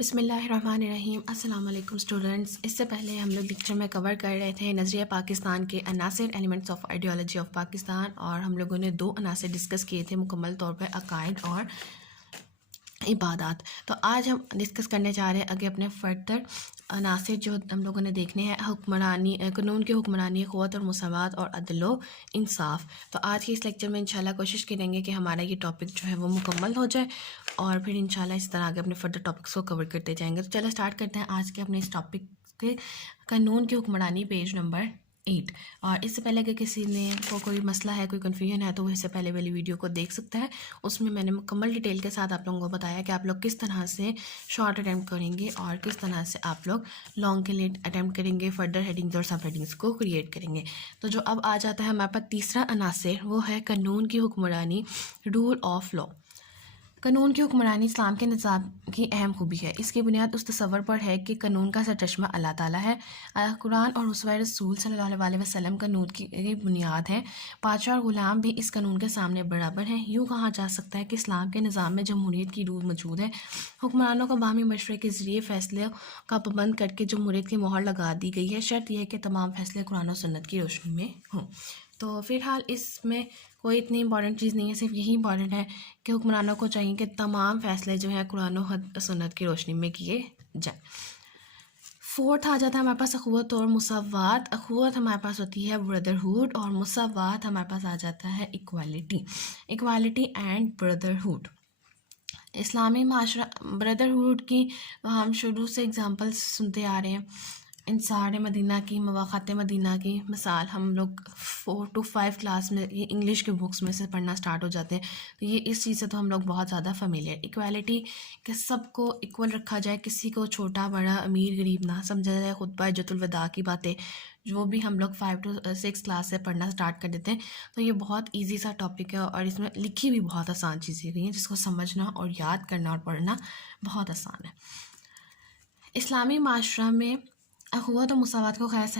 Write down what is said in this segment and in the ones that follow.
بسم اللہ الرحمن الرحیم۔ السلام علیکم اسٹوڈنٹس۔ اس سے پہلے ہم لوگ لیکچر میں کور کر رہے تھے نظریہ پاکستان کے عناصر elements of ideology of Pakistan, اور ہم لوگوں نے 2 عناصر ڈسکس کیے تھے مکمل طور پر، عقائد اور عبادات۔ تو آج ہم ڈسکس کرنے جا رہے ہیں آگے اپنے فردر عناصر جو ہم لوگوں نے دیکھنے ہیں، حکمرانی، قانون کی حکمرانی، قوت اور مساوات اور عدل و انصاف۔ تو آج کے اس لیکچر میں انشاءاللہ کوشش کریں گے کہ ہمارا یہ ٹاپک جو ہے وہ مکمل ہو جائے، اور پھر انشاءاللہ اس طرح آگے اپنے فردر ٹاپکس کو کور کرتے جائیں گے۔ تو چلو اسٹارٹ کرتے ہیں آج کے اپنے اس ٹاپک کے قانون کی حکمرانی، پیج نمبر 8۔ اور اس سے پہلے اگر کسی نے کوئی مسئلہ ہے، کوئی کنفیوژن ہے، تو وہ اس سے پہلے والی ویڈیو کو دیکھ سکتا ہے۔ اس میں نے مکمل ڈیٹیل کے ساتھ آپ لوگوں کو بتایا کہ آپ لوگ کس طرح سے شارٹ اٹیمپٹ کریں گے اور کس طرح سے آپ لوگ لانگ کے لیے اٹیمپٹ کریں گے، فردر ہیڈنگز اور سب ہیڈنگز کو کریٹ کریں گے۔ تو جو اب آ جاتا ہے ہمارے پاس تیسرا عناصر، وہ ہے قانون کی حکمرانی، رول آف لا۔ قانون کی حکمرانی اسلام کے نظام کی اہم خوبی ہے۔ اس کی بنیاد اس تصور پر ہے کہ قانون کا سرچشمہ اللہ تعالیٰ ہے۔ قرآن اور اسوہ رسول صلی اللہ علیہ وسلم قانون کی بنیاد ہے۔ بادشاہ اور غلام بھی اس قانون کے سامنے برابر ہیں۔ یوں کہا جا سکتا ہے کہ اسلام کے نظام میں جمہوریت کی روح موجود ہے۔ حکمرانوں کو باہمی مشورے کے ذریعے فیصلے کا پابند کر کے جمہوریت کی مہر لگا دی گئی ہے۔ شرط یہ ہے کہ تمام فیصلے قرآن و سنت کی روشنی میں ہوں۔ تو فی الحال اس میں کوئی اتنی امپورٹنٹ چیز نہیں ہے، صرف یہی امپورٹنٹ ہے کہ حکمرانوں کو چاہیے کہ تمام فیصلے جو ہیں قرآن و سنت کی روشنی میں کیے جائیں۔ فورتھ آ جاتا ہے ہمارے پاس اخوت اور مساوات۔ اخوت ہمارے پاس ہوتی ہے بردرہوڈ، اور مساوات ہمارے پاس آ جاتا ہے ایکوالٹی اینڈ بردرہوڈ۔ اسلامی معاشرہ بردرہوڈ کی ہم شروع سے اگزامپل سنتے آ رہے ہیں۔ انصار مدینہ کی، مواقعات مدینہ کی مثال ہم لوگ 4 to 5 کلاس میں، یہ انگلش کے بکس میں سے پڑھنا سٹارٹ ہو جاتے ہیں، تو یہ اس چیز سے تو ہم لوگ بہت زیادہ فیملیئر۔ ایکوالٹی کہ سب کو ایکول رکھا جائے، کسی کو چھوٹا بڑا امیر غریب نہ سمجھا جائے۔ خطبہ حجۃ الوداع کی باتیں جو بھی ہم لوگ 5 to 6 کلاس سے پڑھنا سٹارٹ کر دیتے ہیں، تو یہ بہت ایزی سا ٹاپک ہے، اور اس میں لکھی بھی بہت آسان چیزیں گئی ہیں جس کو سمجھنا اور یاد کرنا اور پڑھنا بہت آسان ہے۔ اسلامی معاشرہ میں اخوت و مساوات کو خاص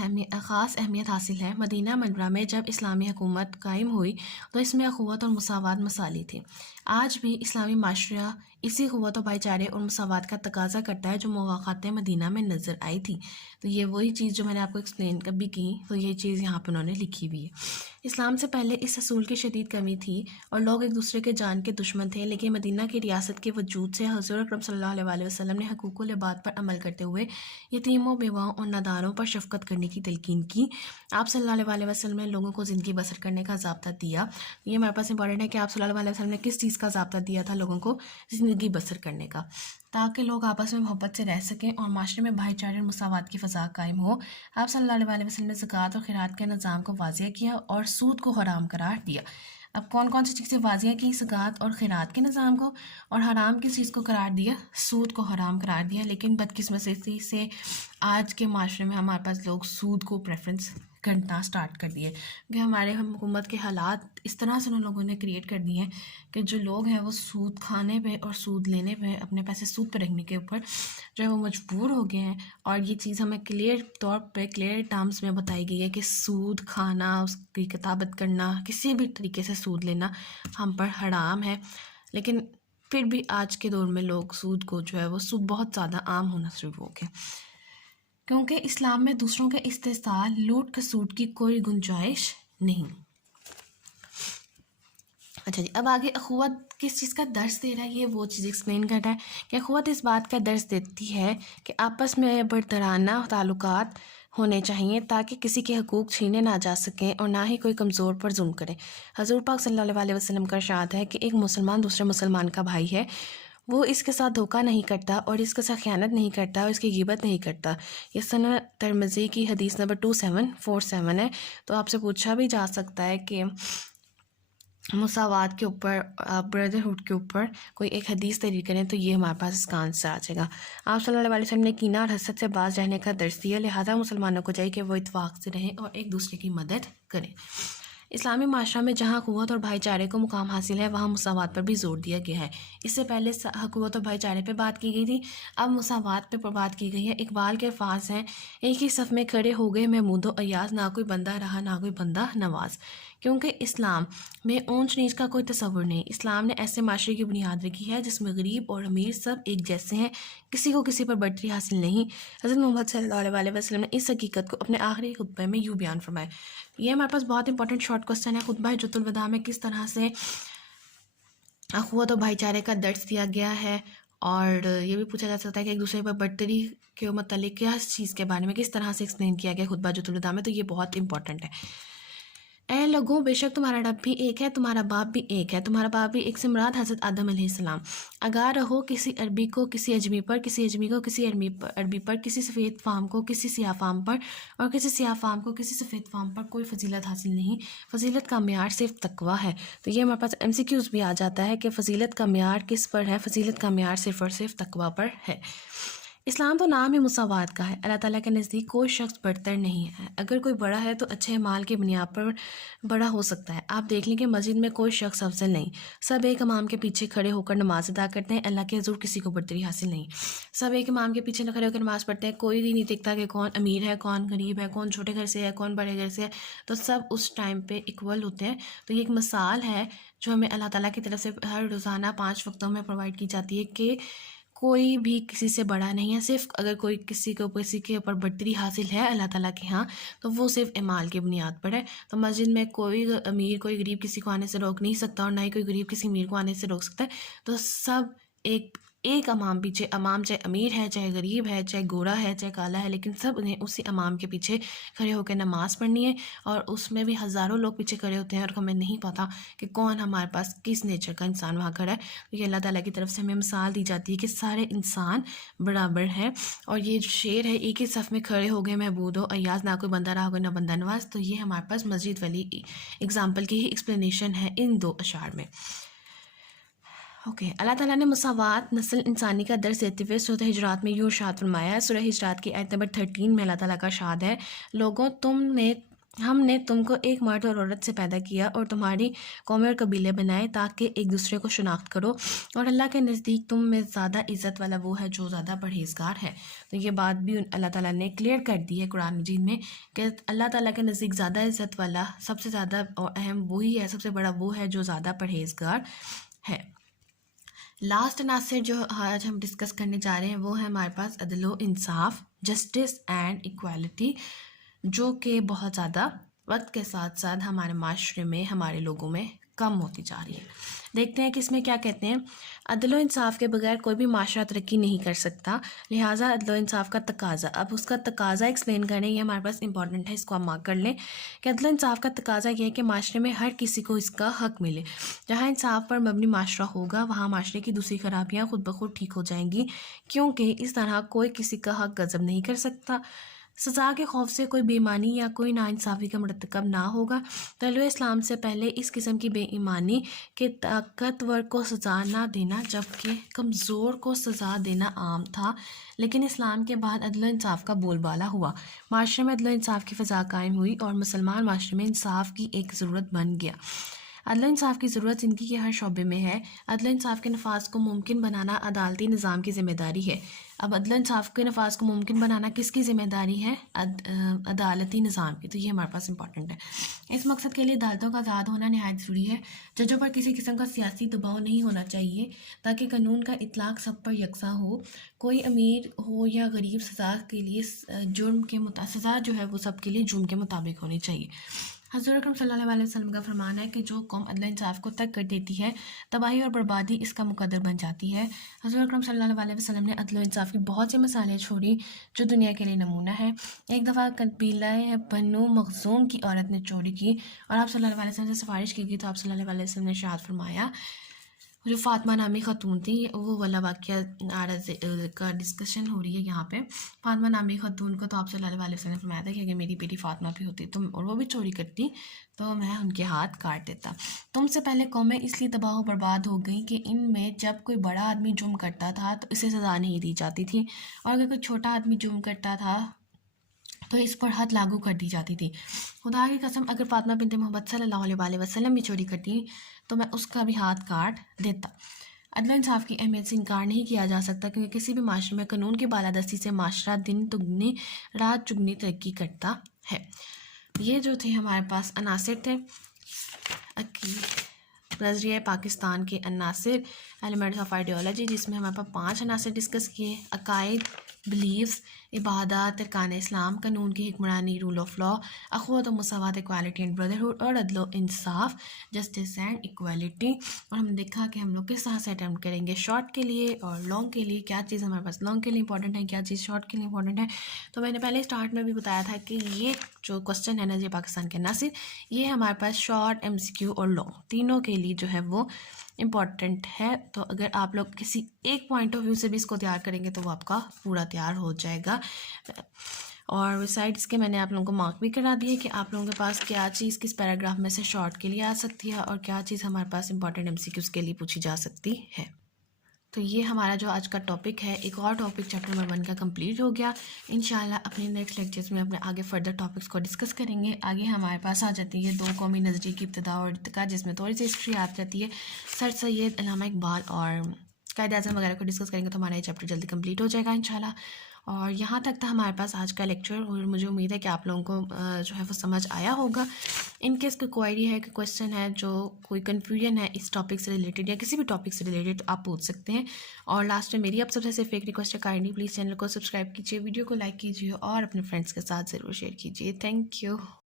اہمیت حاصل ہے۔ مدینہ منورہ میں جب اسلامی حکومت قائم ہوئی تو اس میں اخوت اور مساوات مثالی تھی۔ آج بھی اسلامی معاشرہ اسی اخوت و بھائی چارے اور مساوات کا تقاضا کرتا ہے جو مواقعات مدینہ میں نظر آئی تھی۔ تو یہ وہی چیز جو میں نے آپ کو ایکسپلین بھی کی، تو یہ چیز یہاں پہ انہوں نے لکھی بھی ہے۔ اسلام سے پہلے اس اصول کی شدید کمی تھی اور لوگ ایک دوسرے کے جان کے دشمن تھے، لیکن مدینہ کی ریاست کے وجود سے حضور اکرم صلی اللہ علیہ وسلم نے حقوق العباد پر عمل کرتے ہوئے یتیموں، بیواؤں اور ناداروں پر شفقت کرنے کی تلقین کی۔ آپ صلی اللہ علیہ وسلم نے لوگوں کو زندگی بسر کرنے کا ضابطہ دیا۔ یہ ہمارے پاس امپورٹنٹ ہے کہ آپ صلی اللہ علیہ وسلم نے کس چیز کا ضابطہ دیا تھا، لوگوں کو زندگی بسر کرنے کا، تاکہ لوگ آپس میں محبت سے رہ سکیں اور معاشرے میں بھائی چارے اور مساوات کی فضا قائم ہو۔ آپ صلی اللہ علیہ وسلم نے زکوٰۃ اور خیرات کے نظام کو واضح کیا اور سود کو حرام قرار دیا۔ اب کون کون سی چیزیں واضح کی؟ زکوٰۃ اور خیرات کے نظام کو، اور حرام کس چیز کو قرار دیا؟ سود کو حرام قرار دیا۔ لیکن بدقسمتی سے آج کے معاشرے میں ہمارے پاس لوگ سود کو پریفرنس کرنا سٹارٹ کر دیے، کہ ہمارے حکومت کے حالات اس طرح سے ان لوگوں نے کریٹ کر دیے ہیں کہ جو لوگ ہیں وہ سود کھانے پہ اور سود لینے پہ، اپنے پیسے سود پہ رکھنے کے اوپر جو ہے وہ مجبور ہو گئے ہیں۔ اور یہ چیز ہمیں کلیئر طور پہ کلیئر ٹرمز میں بتائی گئی ہے کہ سود کھانا، اس کی کتابت کرنا، کسی بھی طریقے سے سود لینا ہم پر حرام ہے۔ لیکن پھر بھی آج کے دور میں لوگ سود کو جو ہے وہ سود بہت زیادہ عام ہونا شروع ہو گیا، کیونکہ اسلام میں دوسروں کے استحصال، لوٹ کھسوٹ کی کوئی گنجائش نہیں۔ اچھا جی، اب آگے اخوت کس چیز کا درس دے رہا ہے، یہ وہ چیز ایکسپلین کر رہا ہے کہ اخوت اس بات کا درس دیتی ہے کہ آپس میں برترانہ تعلقات ہونے چاہیے تاکہ کسی کے حقوق چھینے نہ جا سکیں اور نہ ہی کوئی کمزور پر ظلم کرے۔ حضور پاک صلی اللہ علیہ وسلم کا ارشاد ہے کہ ایک مسلمان دوسرے مسلمان کا بھائی ہے، وہ اس کے ساتھ دھوکہ نہیں کرتا اور اس کے ساتھ خیانت نہیں کرتا اور اس کی غیبت نہیں کرتا۔ یہ سنن ترمذی کی حدیث نمبر 2747 ہے۔ تو آپ سے پوچھا بھی جا سکتا ہے کہ مساوات کے اوپر، بردرہوڈ کے اوپر کوئی ایک حدیث تحریر کریں، تو یہ ہمارے پاس اس کا آنسر آ جائے گا۔ آپ صلی اللہ علیہ وسلم نے کینہ اور حسد سے باز رہنے کا درس دیا، لہٰذا مسلمانوں کو چاہیے کہ وہ اتفاق سے رہیں اور ایک دوسرے کی مدد کریں۔ اسلامی معاشرہ میں جہاں قوت اور بھائی چارے کو مقام حاصل ہے، وہاں مساوات پر بھی زور دیا گیا ہے۔ اس سے پہلے قوت اور بھائی چارے پہ بات کی گئی تھی، اب مساوات پہ بات کی گئی ہے۔ اقبال کے الفاظ ہیں، ایک ہی صف میں کھڑے ہو گئے محمود و ایاز، نہ کوئی بندہ رہا نہ کوئی بندہ نواز۔ کیونکہ اسلام میں اونچ نیچ کا کوئی تصور نہیں. اسلام نے ایسے معاشرے کی بنیاد رکھی ہے جس میں غریب اور امیر سب ایک جیسے ہیں, کسی کو کسی پر برتری حاصل نہیں. حضرت محمد صلی اللہ علیہ وسلم نے اس حقیقت کو اپنے آخری خطبے میں یوں بیان فرمایا. یہ ہمارے پاس بہت امپورٹنٹ شارٹ کوسچن ہے. خطبہ حجۃ الوداع میں کس طرح سے اخوت و بھائی چارے کا درس دیا گیا ہے, اور یہ بھی پوچھا جا سکتا ہے کہ ایک دوسرے پر برتری کے متعلق کیا چیز کے بارے میں کس طرح سے ایکسپلین کیا گیا خطبہ حجۃ الوداع میں, تو یہ بہت امپورٹنٹ ہے. اے لوگوں, بے شک تمہارا رب بھی ایک ہے, تمہارا باپ بھی ایک ہے. تمہارا باپ بھی ایک سے مراد حضرت آدم علیہ السلام. اگار رہو کسی عربی کو کسی اجمی پر, کسی اجمی کو کسی عربی پر, کسی سفید فام کو کسی سیاہ فام پر, اور کسی سیاہ فام کو کسی سفید فام پر کوئی فضیلت حاصل نہیں. فضیلت کا معیار صرف تقویٰ ہے. تو یہ ہمارے پاس MCQs بھی آ جاتا ہے کہ فضیلت کا معیار کس پر ہے. فضیلت کا معیار صرف اور صرف تقویٰ پر ہے. اسلام تو نام ہی مساوات کا ہے. اللہ تعالیٰ کے نزدیک کوئی شخص برتر نہیں ہے. اگر کوئی بڑا ہے تو اچھے اعمال کی بنیاد پر بڑا ہو سکتا ہے. آپ دیکھ لیں کہ مسجد میں کوئی شخص افضل نہیں. سب ایک امام کے پیچھے کھڑے ہو کر نماز ادا کرتے ہیں. اللہ کے حضور کسی کو برتری حاصل نہیں. سب ایک امام کے پیچھے کھڑے ہو کر نماز پڑھتے ہیں. کوئی بھی نہیں دیکھتا کہ کون امیر ہے, کون غریب ہے, کون چھوٹے گھر سے ہے, کون بڑے گھر سے ہے. تو سب اس ٹائم پہ ایکول ہوتے ہیں. تو یہ ایک مثال ہے جو ہمیں اللہ تعالیٰ کی طرف سے ہر روزانہ 5 وقتوں میں پرووائڈ کی جاتی ہے کہ کوئی بھی کسی سے بڑا نہیں ہے. صرف اگر کوئی کسی کے اوپر برتری حاصل ہے اللہ تعالیٰ کے ہاں تو وہ صرف اعمال کی بنیاد پر ہے. تو مسجد میں کوئی امیر کوئی غریب کسی کو آنے سے روک نہیں سکتا, اور نہ ہی کوئی غریب کسی امیر کو آنے سے روک سکتا ہے. تو سب ایک امام پیچھے, امام چاہے امیر ہے, چاہے غریب ہے, چاہے گورا ہے, چاہے کالا ہے, لیکن سب نے اسی امام کے پیچھے کھڑے ہو کے نماز پڑھنی ہے. اور اس میں بھی ہزاروں لوگ پیچھے کھڑے ہوتے ہیں اور ہمیں نہیں پتہ کہ کون ہمارے پاس کس نیچر کا انسان وہاں کھڑا ہے. تو یہ اللہ تعالیٰ کی طرف سے ہمیں مثال دی جاتی ہے کہ سارے انسان برابر ہیں. اور یہ جو شعر ہے, ایک ہی صف میں کھڑے ہو گئے محبود و ایاز, نہ کوئی بندہ رہا ہوگا نہ بندہ نواز. تو یہ ہمارے پاس مسجد والی اگزامپل کی ہی ایکسپلینیشن ہے ان 2 اشعار میں. اللہ تعالیٰ نے مساوات نسل انسانی کا درس دیتے ہوئے سورہ ہجرات میں یوں ارشاد فرمایا ہے. سورہ ہجرات کی آیت نمبر 13 میں اللہ تعالیٰ کا ارشاد ہے, لوگوں ہم نے تم کو ایک مرد اور عورت سے پیدا کیا اور تمہاری قومیں اور قبیلے بنائے تاکہ ایک دوسرے کو شناخت کرو, اور اللہ کے نزدیک تم میں زیادہ عزت والا وہ ہے جو زیادہ پرہیزگار ہے. تو یہ بات بھی اللہ تعالیٰ نے کلیئر کر دی ہے قرآن مجید میں کہ اللہ تعالیٰ کے نزدیک زیادہ عزت والا, سب سے زیادہ اور اہم وہی ہے, سب سے بڑا وہ ہے جو زیادہ پرہیزگار ہے. لاسٹ عناصر جو آج ہم ڈسکس کرنے جا رہے ہیں وہ ہے ہمارے پاس عدل و انصاف, جسٹس اینڈ ایکوالٹی, جو کہ بہت زیادہ وقت کے ساتھ ساتھ ہمارے معاشرے میں ہمارے لوگوں میں کم ہوتی جا رہی ہے. دیکھتے ہیں کہ اس میں کیا کہتے ہیں. عدل و انصاف کے بغیر کوئی بھی معاشرہ ترقی نہیں کر سکتا, لہٰذا عدل و انصاف کا تقاضا. اب اس کا تقاضا ایکسپلین کریں, یہ ہمارے پاس امپورٹنٹ ہے, اس کو آپ مارک کر لیں کہ عدل و انصاف کا تقاضا یہ ہے کہ معاشرے میں ہر کسی کو اس کا حق ملے. جہاں انصاف پر مبنی معاشرہ ہوگا وہاں معاشرے کی دوسری خرابیاں خود بخود ٹھیک ہو جائیں گی, کیونکہ اس طرح کوئی کسی کا حق غصب نہیں کر سکتا. سزا کے خوف سے کوئی بے ایمانی یا کوئی ناانصافی کا مرتکب نہ ہوگا. طلوع اسلام سے پہلے اس قسم کی بے ایمانی کہ طاقتور کو سزا نہ دینا جبکہ کمزور کو سزا دینا عام تھا, لیکن اسلام کے بعد عدل و انصاف کا بول بالا ہوا, معاشرے میں عدل و انصاف کی فضا قائم ہوئی اور مسلمان معاشرے میں انصاف کی ایک ضرورت بن گیا. عدل و انصاف کی ضرورت زندگی کے ہر شعبے میں ہے. عدل و انصاف کے نفاذ کو ممکن بنانا عدالتی نظام کی ذمہ داری ہے. اب عدل و انصاف کے نفاذ کو ممکن بنانا کس کی ذمہ داری ہے؟ عدالتی نظام کی. تو یہ ہمارے پاس امپورٹنٹ ہے. اس مقصد کے لیے عدالتوں کا آزاد ہونا نہایت ضروری ہے. ججوں پر کسی قسم کا سیاسی دباؤ نہیں ہونا چاہیے تاکہ قانون کا اطلاق سب پر یکساں ہو. کوئی امیر ہو یا غریب, سزا کے لیے سزا جو ہے وہ سب کے لیے جرم کے مطابق ہونی چاہیے. حضور اکرم صلی اللہ علیہ وسلم کا فرمان ہے کہ جو قوم عدل انصاف کو ترک کر دیتی ہے تباہی اور بربادی اس کا مقدر بن جاتی ہے. حضور اکرم صلی اللہ علیہ وسلم نے عدل و انصاف کی بہت سی مثالیں چھوڑی جو دنیا کے لیے نمونہ ہے. ایک دفعہ قبیلہ بنو مخزوم کی عورت نے چوری کی اور آپ صلی اللہ علیہ وسلم سے سفارش کی گئی, تو آپ صلی اللہ علیہ وسلم نے ارشاد فرمایا, جو فاطمہ نامی خاتون تھی, وہ والا واقعہ عارض کا ڈسکشن ہو رہی ہے یہاں پہ. فاطمہ نامی خاتون کو تو آپ صلی اللہ علیہ وسلم نے فرمایا تھا کہ اگر میری بیٹی فاطمہ بھی ہوتی اور وہ بھی چوری کرتی تو میں ان کے ہاتھ کاٹ دیتا. تم سے پہلے قومیں اس لیے تباہ و برباد ہو گئیں کہ ان میں جب کوئی بڑا آدمی جرم کرتا تھا تو اسے سزا نہیں دی جاتی تھی, اور اگر کوئی چھوٹا آدمی جرم کرتا تھا تو اس پر حد لاگو کر دی جاتی تھی. خدا کی قسم اگر فاطمہ بنت محمد صلی اللہ علیہ وسلم بھی چوری کرتی تو میں اس کا بھی ہاتھ کاٹ دیتا. عدل و انصاف کی اہمیت سے انکار نہیں کیا جا سکتا, کیونکہ کسی بھی معاشرے میں قانون کی بالادستی سے معاشرہ دن دگنی رات چگنی ترقی کرتا ہے. یہ جو تھے ہمارے پاس عناصر تھے. نظریہ پاکستان کے عناصر ایلیمنٹس آف آئیڈیالوجی، جس میں ہمارے پاس 5 عناصر ڈسکس کیے: عقائد، بلیفس، عبادات، ارکان اسلام، قانون کی حکمرانی، رول آف لا، اخوت و مساوات، ایکوالٹی اینڈ بردرہڈ، اور عدل و انصاف، جسٹس اینڈ ایکوالٹی۔ اور ہم نے دیکھا کہ ہم لوگ کس طرح سے اٹیمپٹ کریں گے شارٹ کے لیے اور لانگ کے لیے، کیا چیز ہمارے پاس لانگ کے لیے امپورٹنٹ ہے، کیا چیز شارٹ کے لیے امپورٹنٹ ہے۔ تو میں نے پہلے اسٹارٹ میں بھی بتایا تھا کہ یہ جو کوسچن ہے نظریہ پاکستان کے عناصر، یہ ہمارے پاس شارٹ، ایم سی کیو اور لانگ تینوں کے لیے جو ہے وہ امپورٹنٹ ہے۔ تو اگر آپ لوگ کسی ایک پوائنٹ آف ویو سے بھی اس کو تیار کریں گے تو وہ آپ کا پورا تیار ہو جائے گا۔ اور سائڈ اس کے میں نے آپ لوگوں کو مارک بھی کرا دیے کہ آپ لوگوں کے پاس کیا چیز کس پیراگراف میں سے شارٹ کے لیے آ سکتی ہے اور کیا چیز ہمارے پاس امپورٹنٹ ایم سی کیوز کے لیے پوچھی جا سکتی ہے۔ تو یہ ہمارا جو آج کا ٹاپک ہے، ایک اور ٹاپک چیپٹر نمبر 1 کا کمپلیٹ ہو گیا۔ انشاءاللہ اپنے نیکسٹ لیکچرز میں اپنے آگے فردر ٹاپکس کو ڈسکس کریں گے۔ آگے ہمارے پاس آ جاتی ہے 2 قومی نظریے کی ابتدا اور ارتقاء، جس میں تھوڑی سی ہسٹری آ جاتی ہے، سر سید، علامہ اقبال اور قائد اعظم وغیرہ کو ڈسکس کریں گے تو ہمارا یہ چیپٹر جلدی کمپلیٹ ہو جائے گا انشاءاللہ۔ اور یہاں تک تھا ہمارے پاس آج کا لیکچر، اور مجھے امید ہے کہ آپ لوگوں کو جو ہے وہ سمجھ آیا ہوگا۔ ان کیس کوئی کوائری ہے، کوئی کویسچن ہے، جو کوئی کنفیوژن ہے اس ٹاپک سے ریلیٹڈ یا کسی بھی ٹاپک سے ریلیٹڈ، آپ پوچھ سکتے ہیں۔ اور لاسٹ میں میری اب سب سے صرف ایک ریکویسٹ ہے، کائنڈلی پلیز چینل کو سبسکرائب کیجیے، ویڈیو کو لائک کیجیے اور اپنے فرینڈس کے ساتھ ضرور شیئر کیجیے۔ Thank you.